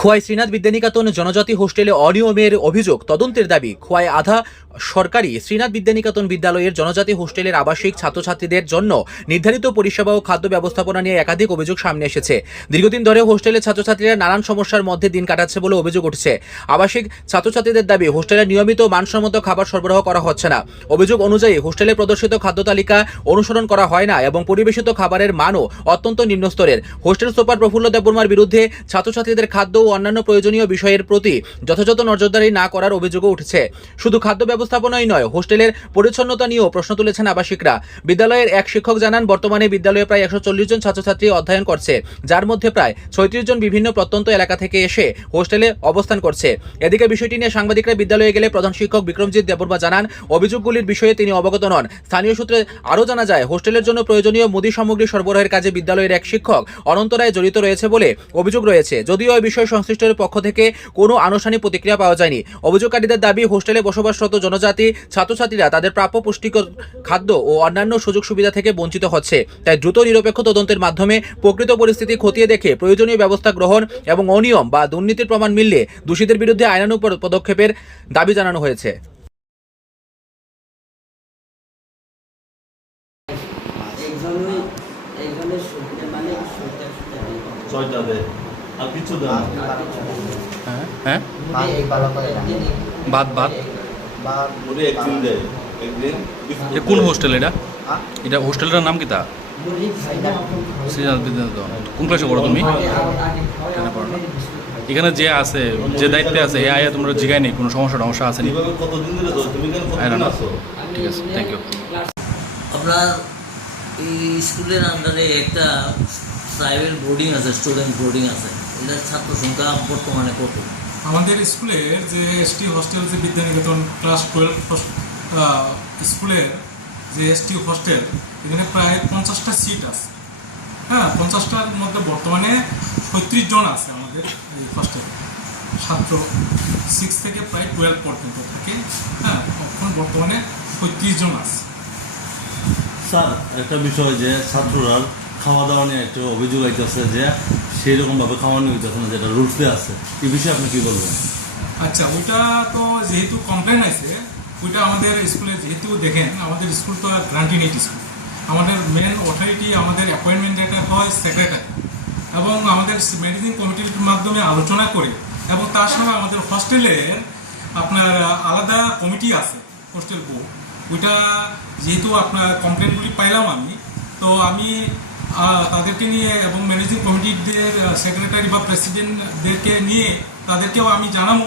খোয়াই শ্রীনাথ বিদ্যানিকেতন জনজাতি হোস্টেলে অনিয়মের অভিযোগ তদন্তের দাবি। খোয়াই আধা সরকারি শ্রীনাথ বিদ্যানিকেতন বিদ্যালয়ের জনজাতি হোস্টেলের আবাসিক ছাত্রছাত্রীদের জন্য নির্ধারিত পরিষেবা ও খাদ্য ব্যবস্থাপনা নিয়ে একাধিক অভিযোগ সামনে এসেছে। দীর্ঘদিন ধরে হোস্টেলের ছাত্রছাত্রীরা নানান সমস্যার মধ্যে দিন কাটাচ্ছে বলে অভিযোগ উঠছে। আবাসিক ছাত্রছাত্রীদের দাবি, হোস্টেলে নিয়মিত মানসম্মত খাবার সরবরাহ করা হচ্ছে না। অভিযোগ অনুযায়ী হোস্টেলে প্রদর্শিত খাদ্য তালিকা অনুসরণ করা হয় না এবং পরিবেশিত খাবারের মানও অত্যন্ত নিম্ন স্তরের। হোস্টেল সুপার প্রফুল্ল দেববর্মার বিরুদ্ধে ছাত্রছাত্রীদের খাদ্য ও অন্যান্য প্রয়োজনীয় বিষয়ের প্রতি যথাযথ নজরদারি না করার অভিযোগও উঠেছে। শুধু খাদ্য ব্যবস্থাপনাই নয়, হোস্টেলের পরিচ্ছন্নতা নিয়েও প্রশ্ন তুলেছেন আবাসিকরা। বিদ্যালয়ের এক শিক্ষক জানান, বর্তমানে বিদ্যালয়ে প্রায় 140 জন ছাত্রছাত্রী অধ্যয়ন করছে, যার মধ্যে প্রায় 36 জন বিভিন্ন প্রত্যন্ত এলাকা থেকে এসে হোস্টেলে অবস্থান করছে। এদিকে বিষয়টি নিয়ে সাংবাদিকরা বিদ্যালয়ে গেলে প্রধান শিক্ষক বিক্রমজিৎ দেববর্মা জানান, অভিযোগগুলির বিষয়ে তিনি অবগত নন। স্থানীয় সূত্রে আরও জানা যায়, হোস্টেলের জন্য প্রয়োজনীয় মুদি সামগ্রী সরবরাহের কাজে বিদ্যালয়ের এক শিক্ষক অনন্ত রায় জড়িত রয়েছে বলে অভিযোগ রয়েছে, যদিও এই বিষয়ে সংশ্লিষ্টদের পক্ষ থেকে কোনো আনুষ্ঠানিক প্রতিক্রিয়া পাওয়া যায়নি। অভিযোগকারীদের দাবি, হোস্টেলে বসবাসরত জনজাতি ছাত্রছাত্রীরা তাদের প্রাপ্য পুষ্টিকর খাদ্য ও অন্যান্য সুযোগ সুবিধা থেকে বঞ্চিত হচ্ছে। তাই দ্রুত নিরপেক্ষ তদন্তের মাধ্যমে প্রকৃত পরিস্থিতি খতিয়ে দেখে প্রয়োজনীয় ব্যবস্থা গ্রহণ এবং অনিয়ম বা দুর্নীতির প্রমাণ মিললে দোষীদের বিরুদ্ধে আইনানুগ পদক্ষেপের দাবি জানানো হয়েছে। কোন হোস্টেল এটা হোস্টেলটার নাম কি তা? শ্রীনাথ বিদ্যানিকেতন। কোন ক্লাসে পড়ো তুমি? এখানে যে আছে, যে দায়িত্বে আছে, এ আয়া তোমরা জিগাই নেই কোনো সমস্যা আসেনি? ঠিক আছে, থ্যাংক ইউ। আপনার এই স্কুলের আন্ডারে একটা প্রাইভেট বোর্ডিং আছে, স্টুডেন্ট বোর্ডিং আছে, এটার ছাত্র সংখ্যা বর্তমানে কত? আমাদের স্কুলের যে এসটি হোস্টেল, যে বিদ্যানিকেতন ক্লাস 12 স্কুলের যে এসটি হোস্টেল, এখানে প্রায় 50টা সিট আছে। হ্যাঁ, 50টার মধ্যে বর্তমানে 36 জন আছে আমাদের এই হোস্টেলে। ছাত্র 6 থেকে প্রায় 12 পর্যন্ত থাকে। হ্যাঁ, এখন বর্তমানে 35 জন আছে। স্যার, একটা বিষয় যে ছাত্ররা খাওয়া দাওয়া নিয়ে একটা অভিযোগ আইতেছে যে সেই রকমভাবে খাওয়ানো হইতেছে না, যেটা রুলসে আছে, এই বিষয়ে আপনি কি বলবেন? আচ্ছা, ওইটা তো যেহেতু কমপ্লেন আছে, ওইটা আমাদের স্কুলে যেহেতু দেখেন, আমাদের স্কুল তো গ্রান্টিনেট স্কুল। আমাদের মেন অথরিটি, আমাদের অ্যাপয়েন্টমেন্ট যেটা হয় সেক্রেটারি, এবং আমাদের ম্যানেজিং কমিটির মাধ্যমে আলোচনা করে, এবং তার সঙ্গে আমাদের হোস্টেলের আপনার আলাদা কমিটি আছে, হোস্টেল বোর্ড। ওইটা যেহেতু আপনার কমপ্লেনগুলি পাইলাম তো আমি তাদেরকে নিয়ে এবং ম্যানেজিং কমিটিদের সেক্রেটারি বা প্রেসিডেন্টদেরকে নিয়ে তাদেরকেও আমি জানাবো।